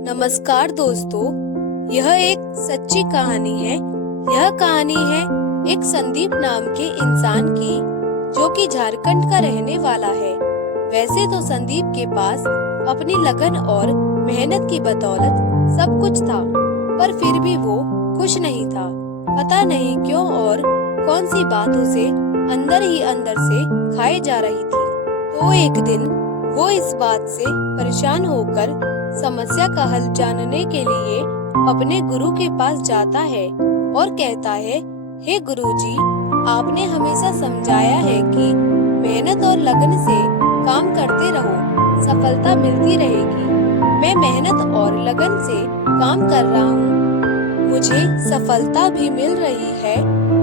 नमस्कार दोस्तों, यह एक सच्ची कहानी है। यह कहानी है एक संदीप नाम के इंसान की, जो कि झारखंड का रहने वाला है। वैसे तो संदीप के पास अपनी लगन और मेहनत की बदौलत सब कुछ था, पर फिर भी वो खुश नहीं था। पता नहीं क्यों और कौन सी बात उसे अंदर ही अंदर से खाए जा रही थी। तो एक दिन वो इस बात से परेशान होकर समस्या का हल जानने के लिए अपने गुरु के पास जाता है और कहता है, हे गुरुजी, आपने हमेशा समझाया है कि मेहनत और लगन से काम करते रहो, सफलता मिलती रहेगी। मैं मेहनत और लगन से काम कर रहा हूँ, मुझे सफलता भी मिल रही है,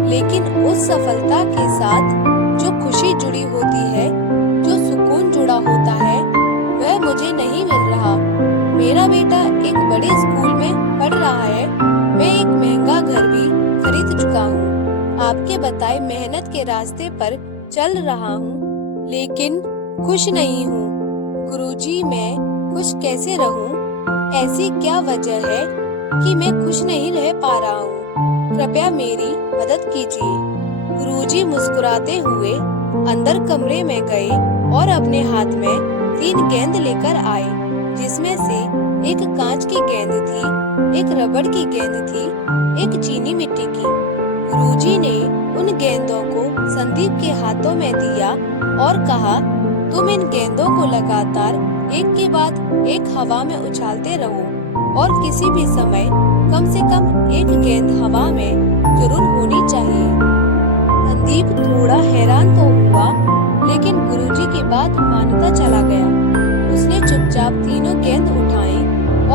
लेकिन उस सफलता के साथ जो खुशी जुड़ी होती है, जो सुकून जुड़ा होता है, वह मुझे नहीं मिल रहा। मेरा बेटा एक बड़े स्कूल में पढ़ रहा है, मैं एक महंगा घर भी खरीद चुका हूँ, आपके बताए मेहनत के रास्ते पर चल रहा हूँ, लेकिन खुश नहीं हूँ। गुरुजी, मैं खुश कैसे रहूँ? ऐसी क्या वजह है कि मैं खुश नहीं रह पा रहा हूँ? कृपया मेरी मदद कीजिए। गुरुजी मुस्कुराते हुए अंदर कमरे में गए और अपने हाथ में 3 गेंद लेकर आए, जिसमें से एक कांच की गेंद थी, एक रबड़ की गेंद थी, एक चीनी मिट्टी की। गुरुजी ने उन गेंदों को संदीप के हाथों में दिया और कहा, तुम इन गेंदों को लगातार एक के बाद एक हवा में उछालते रहो और किसी भी समय कम से कम एक गेंद हवा में जरूर होनी चाहिए। संदीप थोड़ा हैरान तो हुआ, लेकिन गुरुजी की बात मानता चला गया। उसने चुपचाप तीनों गेंद उठाई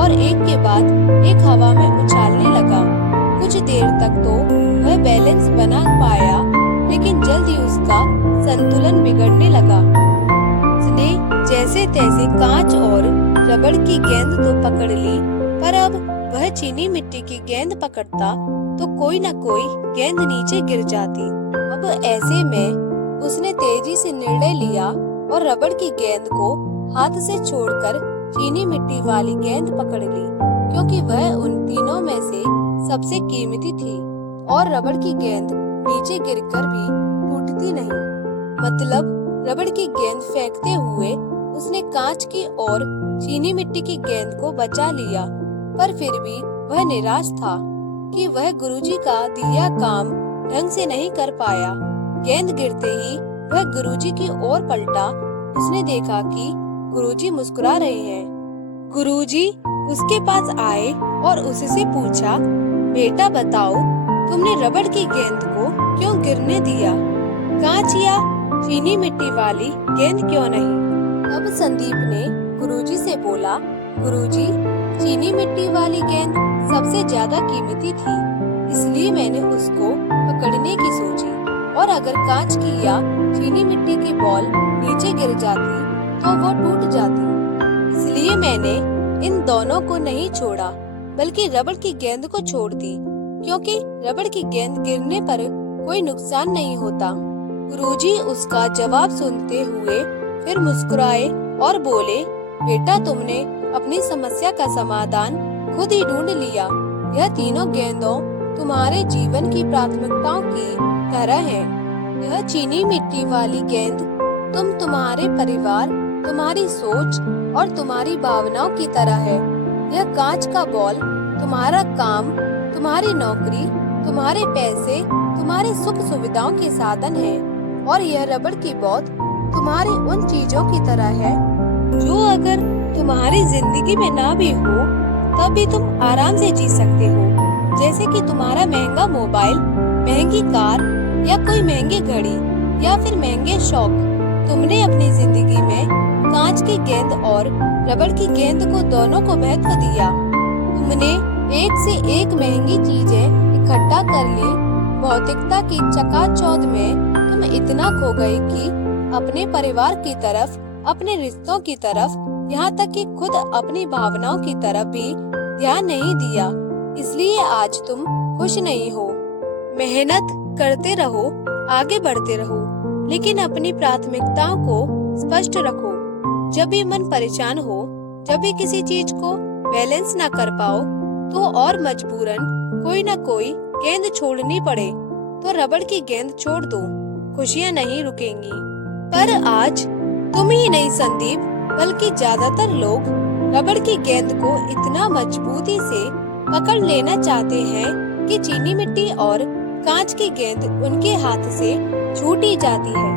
और एक के बाद एक हवा में उछालने लगा। कुछ देर तक तो वह बैलेंस बना पाया, लेकिन जल्द ही उसका संतुलन बिगड़ने लगा। उसने जैसे तैसे कांच और रबड़ की गेंद तो पकड़ ली, पर अब वह चीनी मिट्टी की गेंद पकड़ता तो कोई न कोई गेंद नीचे गिर जाती। अब ऐसे में उसने तेजी से निर्णय लिया और रबड़ की गेंद को हाथ से छोड़कर चीनी मिट्टी वाली गेंद पकड़ ली, क्योंकि वह उन तीनों में से सबसे कीमती थी और रबड़ की गेंद नीचे गिरकर भी टूटती नहीं। मतलब रबड़ की गेंद फेंकते हुए उसने कांच की और चीनी मिट्टी की गेंद को बचा लिया, पर फिर भी वह निराश था कि वह गुरुजी का दिया काम ढंग से नहीं कर पाया। गेंद गिरते ही वह गुरुजी की ओर पलटा। उसने देखा कि गुरुजी मुस्कुरा रहे हैं। गुरुजी उसके पास आए और उससे पूछा, बेटा बताओ, तुमने रबड़ की गेंद को क्यों गिरने दिया? कांच या चीनी मिट्टी वाली गेंद क्यों नहीं? अब संदीप ने गुरुजी से बोला, गुरुजी, चीनी मिट्टी वाली गेंद सबसे ज्यादा कीमती थी, इसलिए मैंने उसको पकड़ने की सोची, और अगर कांच की या चीनी मिट्टी की बॉल नीचे गिर जाती तो वो टूट जाती। इसलिए मैंने इन दोनों को नहीं छोड़ा, बल्कि रबड़ की गेंद को छोड़ दी, क्योंकि रबड़ की गेंद गिरने पर कोई नुकसान नहीं होता। गुरुजी उसका जवाब सुनते हुए फिर मुस्कुराए और बोले, बेटा, तुमने अपनी समस्या का समाधान खुद ही ढूंढ लिया। यह तीनों गेंदों तुम्हारे जीवन की प्राथमिकताओं की तरह है। यह चीनी मिट्टी वाली गेंद तुम्हारे परिवार, तुम्हारी सोच और तुम्हारी भावनाओं की तरह है। यह कांच का बॉल तुम्हारा काम, तुम्हारी नौकरी, तुम्हारे पैसे, तुम्हारी सुख सुविधाओं के साधन है, और यह रबड़ की गेंद तुम्हारी उन चीजों की तरह है जो अगर तुम्हारी जिंदगी में ना भी हो तब भी तुम आराम से जी सकते हो, जैसे कि तुम्हारा महंगा मोबाइल, महंगी कार या कोई महंगी घड़ी या फिर महंगे शौक। तुमने अपनी जिंदगी में कांच की गेंद और रबड़ की गेंद को दोनों को महत्व दिया। तुमने एक से एक महंगी चीजें इकट्ठा कर ली। भौतिकता की चकाचौंध में तुम इतना खो गए कि अपने परिवार की तरफ, अपने रिश्तों की तरफ, यहाँ तक कि खुद अपनी भावनाओं की तरफ भी ध्यान नहीं दिया। इसलिए आज तुम खुश नहीं हो। मेहनत करते रहो, आगे बढ़ते रहो, लेकिन अपनी प्राथमिकताओं को स्पष्ट रखो। जब भी मन परेशान हो, जब भी किसी चीज को बैलेंस ना कर पाओ तो और मजबूरन कोई ना कोई गेंद छोड़नी पड़े तो रबड़ की गेंद छोड़ दो, खुशियाँ नहीं रुकेंगी। पर आज तुम ही नहीं संदीप, बल्कि ज्यादातर लोग रबड़ की गेंद को इतना मजबूती से पकड़ लेना चाहते हैं कि चीनी मिट्टी और कांच की गेंद उनके हाथ से छूट ही जाती है।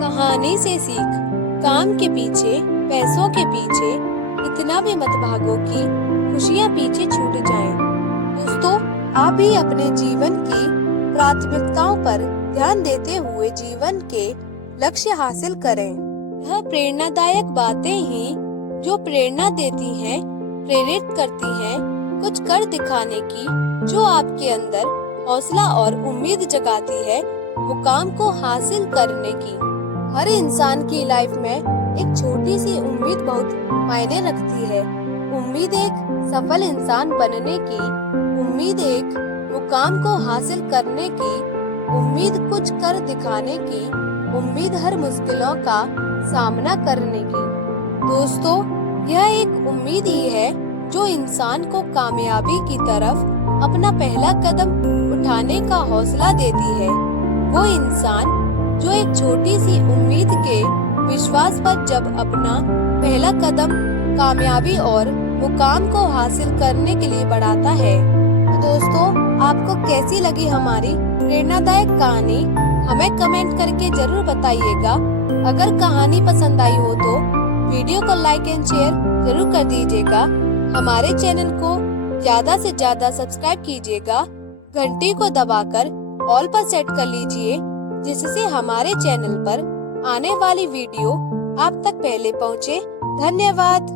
कहानी से सीख, काम के पीछे, पैसों के पीछे इतना भी मत भागो कि खुशियाँ पीछे छूट जाएं। दोस्तों, आप भी अपने जीवन की प्राथमिकताओं पर ध्यान देते हुए जीवन के लक्ष्य हासिल करें। यह प्रेरणादायक बातें ही जो प्रेरणा देती हैं, प्रेरित करती हैं कुछ कर दिखाने की, जो आपके अंदर हौसला और उम्मीद जगाती है मुकाम को हासिल करने की। हर इंसान की लाइफ में एक छोटी सी उम्मीद बहुत मायने रखती है। उम्मीद एक सफल इंसान बनने की, उम्मीद एक मुकाम को हासिल करने की, उम्मीद कुछ कर दिखाने की, उम्मीद हर मुश्किलों का सामना करने की। दोस्तों, यह एक उम्मीद ही है जो इंसान को कामयाबी की तरफ अपना पहला कदम उठाने का हौसला देती है। वो इंसान जो एक छोटी सी उम्मीद के विश्वास पर जब अपना पहला कदम कामयाबी और मुकाम को हासिल करने के लिए बढ़ाता है। तो दोस्तों, आपको कैसी लगी हमारी प्रेरणादायक कहानी, हमें कमेंट करके जरूर बताइएगा। अगर कहानी पसंद आई हो तो वीडियो को लाइक एंड शेयर जरूर कर दीजिएगा। हमारे चैनल को ज्यादा से ज्यादा सब्सक्राइब कीजिएगा। घंटी को दबाकर ऑल पर सेट कर लीजिए, जिससे हमारे चैनल पर आने वाली वीडियो आप तक पहले पहुंचे। धन्यवाद।